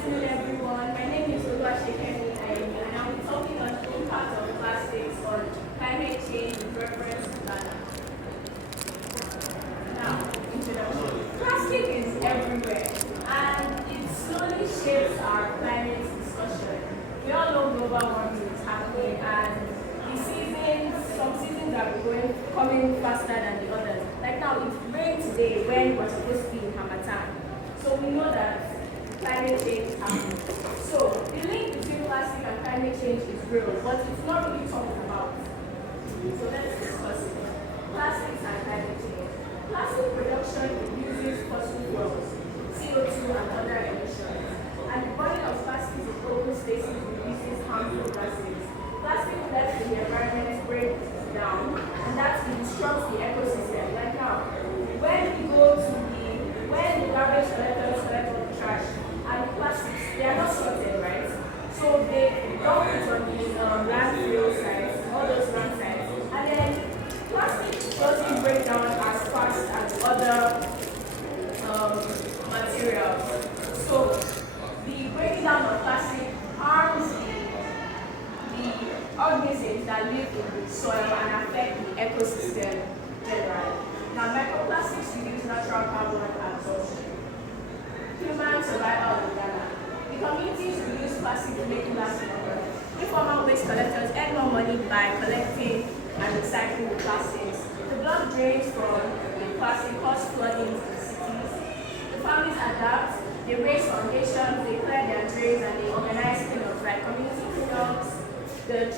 afternoon, everyone. My name is Oluwasekemi, and I'll be talking on the impact of plastics on climate change with reference to Ghana. Now, introduction. Plastic is everywhere, and it slowly shapes our climate discussion. We all know global warming is happening, and some seasons are coming faster than the others. Like now, it's rain today when we're supposed to be in Hamatan. So we know that climate change is happening. So the link between plastic and climate change is real, but it's not really talked about. So let's discuss it. Plastics and climate change. Plastic production uses fossil fuels, CO2 and other emissions. And the burning of plastics in open spaces releases harmful gases. Plastic left in the environment breaks down, and that disrupts the ecosystem. Like now, when the garbage collectors collect all the trash, and the plastics, they are not sorted, right? So they dump it on the landfill sites, all those land sites, and then plastic doesn't break down as fast as other materials. So the breaking down of plastic harms the organisms that live in the soil and affect the ecosystem generally. Now, microplastics reduce natural carbon absorption. Human survival in Ghana. The communities who use plastic to make plastic water. Informal waste collectors earn more money by collecting and recycling the plastics. The blood drains from the plastic cause flooding in the cities. The families adapt, they raise foundations, they clear their drains, and they organize cleanups like community cleanups, the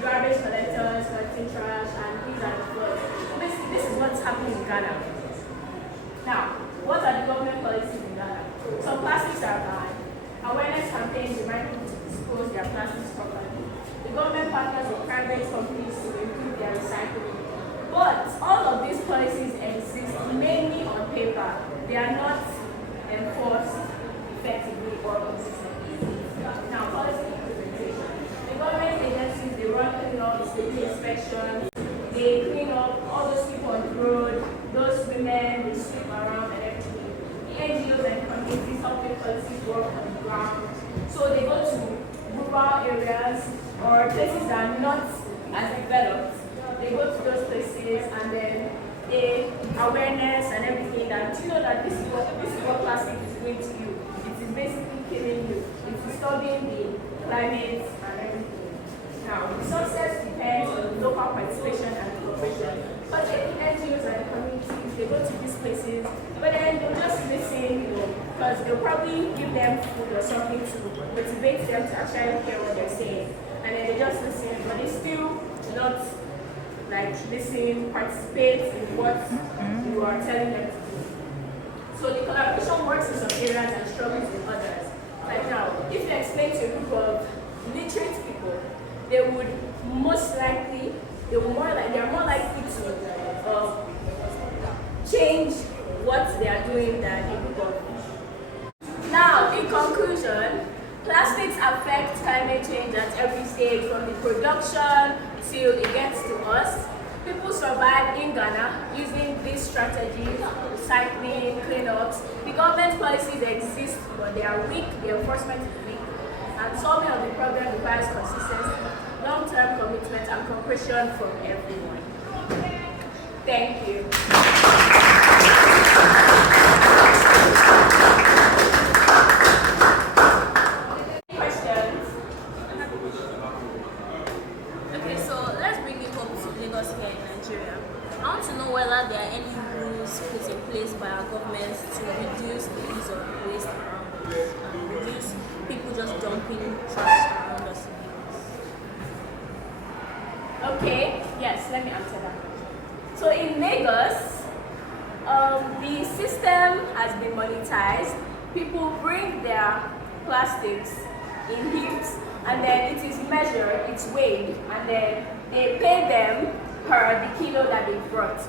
garbage collectors collecting trash, and these are the floods. So basically, this is what's happening in Ghana. Now, what are the government policies in Ghana? Some plastics are banned. Awareness campaigns remind people to dispose their plastics properly. The government partners with private companies to improve their recycling. But all of these policies exist mainly on paper. They are not enforced effectively or consistently. Now, policy implementation. The government agencies, they run cleanups, they do inspections, they clean up all those people on the road, those women, they sweep around and everything. The NGOs and communities helping policies work on the ground. So they go to rural areas or places that are not as developed. They go to those places and then they awareness and everything that you know that this is what plastic is doing to you. It is basically killing you. It's disturbing the climate and everything. Now, the success depends on local participation and cooperation. But if the NGOs and the communities, they go to these places, but then they'll just listen, because they'll probably give them food or something to motivate them to actually hear what they're saying. And then they just listen, but they still do not listen, participate in what you are telling them to do. So the collaboration works in some areas and struggles in others. Like now, if you explain to a group of literate people, they are more likely to change what they are doing than a group of people. Now, in conclusion, plastics affect climate change at every stage, from the production till it gets to us. People survive in Ghana using these strategies, recycling, cleanups. The government policies exist, but they are weak, the enforcement is weak, and solving of the problem requires consistency, long-term commitment, and cooperation from everyone. Thank you. Questions? Okay, so let's bring it up to Lagos here in Nigeria. I want to know whether there are any rules put in place by our governments to reduce the use of waste around us and reduce people just dumping trash around us. Okay, yes, let me answer that. So in Lagos, the system has been monetized. People bring their plastics in heaps, and then it is measured, it's weighed, and then they pay them per the kilo that they brought.